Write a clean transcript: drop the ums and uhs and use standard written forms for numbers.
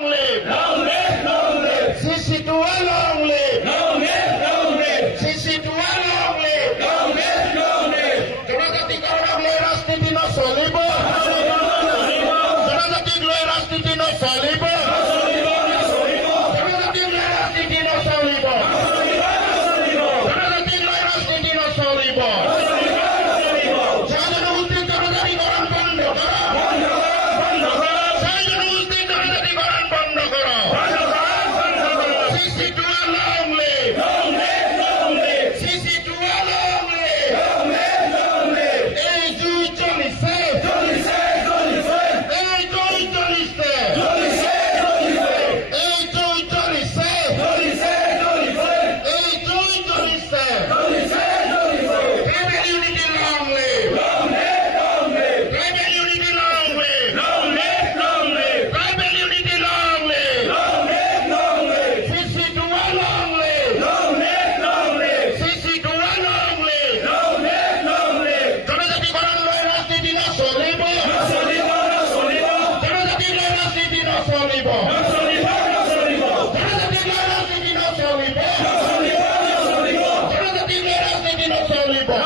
live. Long live, long live. Sisi Tua long live. Long live, long live. Sisi Tua long live. Long live, long live. Karena ketika orang leras di Dino Solibo. Karena ketika leras di Dino Solibo. Karena ketika leras di Dino Solibo. Karena ketika leras di Dino Solibo. Jangan nungguin karena dari orang pondok. Sisi Tua long live. Long live, long live. Sisi Tua long live. Long live, long live. Hey, Johnny say. Johnny say, Johnny say. Hey, Johnny say. Johnny say, Johnny say. Hey, Johnny say. Johnny say, Johnny say. Hey, Johnny say. Johnny say, Johnny say. Tribal unity long live. Long live, long live. Tribal unity long live. Long live, long live. Tribal unity long live. Long live, long live. Sisi Tua long live. Long live, long live. Sisi Tua long live. Long live, long live. Karena jadi orang leras di Dino Solibo. Karena jadi leras di Dino Solibo. Karena jadi leras di Dino Solibo. Karena jadi leras di Dino Solibo.